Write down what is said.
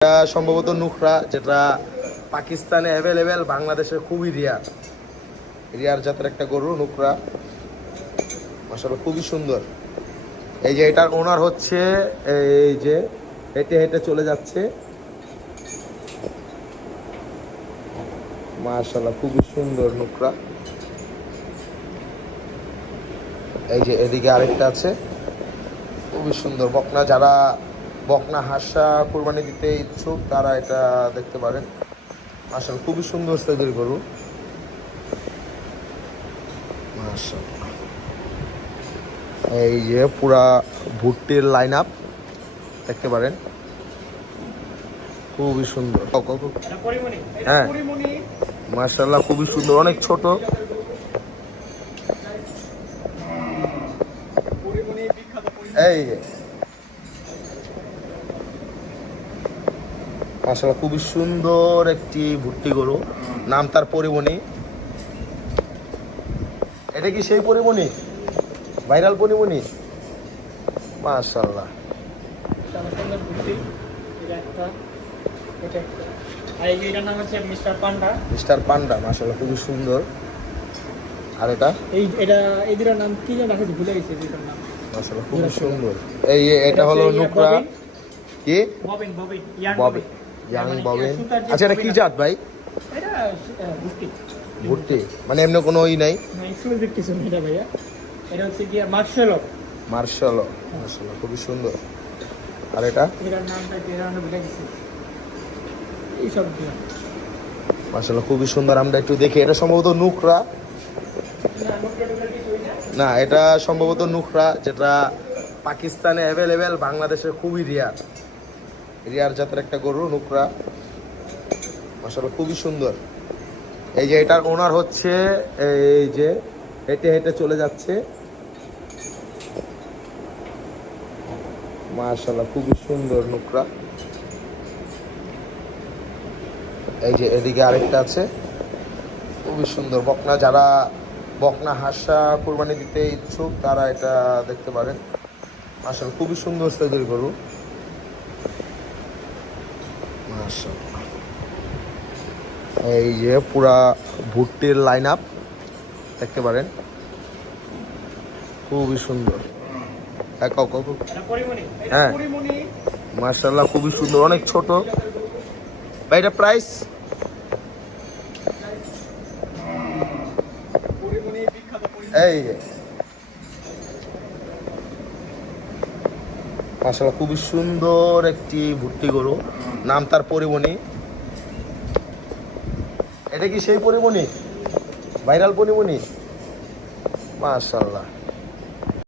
এটা সম্ভবত নুকরা যেটা পাকিস্তানে অ্যাভেলেবেল বাংলাদেশে খুবই রিয়ার রিয়ার জাতের একটা গরু নুকরা আসলে খুবই সুন্দর। এই যে এটার ওনার হচ্ছে, এই যে হেঁটে হেঁটে চলে যাচ্ছে। মাশাল্লাহ খুবই সুন্দর নুকরা এই যে এদিকে আরেকটা আছে। খুবই সুন্দর। বকনা যারা বকনা হাসা কোরবানি দিতে ইচ্ছুক তারা এটা দেখতে পারেন। আসলে খুবই সুন্দর সাইজের গরু। এই যে পুরা ভুট্টির লাইন আপ দেখতে পারেন। খুবই সুন্দর। হ্যাঁ। পরিমণি। মাশাআল্লাহ খুবই সুন্দর অনেক ছোট। এই যে মাশাআল্লাহ খুবই সুন্দর একটি ভুট্টি গরু। নাম তার পরিমণি। এটা কি সেই পরিমণি? ভাইরাল পরিমণি? হচ্ছে মিস্টার পান্ডা। মিস্টার পান্ডা মাশাআল্লাহ খুবই সুন্দর। আর এটা? এই এটা এই দুটার নাম কি যেন রাখেছি ভুলে গেছি দুটার নাম। মাশাআল্লাহ খুবই সুন্দর। এই এটা হলো নুকরা। কি? ববিন ববিন ববিন। ববিন। ইয়াং মানে ববিন আচ্ছা এটা কি জাত ভাই? ভুট্টি মানে এমনি কোনো ই নাই? এটা হচ্ছে গিয়ে মার্শাল মার্শাল মার্শাল খুবই সুন্দর। আর এটা? মার্শাল খুবই সুন্দর আমরা একটু দেখি। এটা সম্ভবত নুকরা না এটা সম্ভবত নুকরা যেটা পাকিস্তানে অ্যাভেলেবেল বাংলাদেশে খুবই রিয়ার রিয়ার জাতের একটা গরু, নুকরা। মার্শাল খুবই সুন্দর। এই যে এটার ওনার হচ্ছে, এই যে হেঁটে হেঁটে চলে যাচ্ছে। মার্শাল্লাহ খুবই সুন্দর নুকরা। এই যে এদিকে আরেকটা আছে। খুবই সুন্দর। বকনা যারা বকনা হাসা কোরবানি দিতে ইচ্ছুক, তারা এটা দেখতে পারেন। আসলে খুবই সুন্দর সাইজের গরু। এই যে পুরা ভুট্টির লাইন আপ দেখতে পারেন। খুবই সুন্দর। হ্যাঁ। মার্শাল্লাহ খুবই সুন্দর। অনেক ছোট। ভাই এটা প্রাইস এই যে। মাশাআল্লাহ খুবই সুন্দর একটি ভুট্টি গরু। নাম তার পরিমণি। এটা কি সেই পরিমণি? ভাইরাল পরিমণি? মাশাআল্লাহ।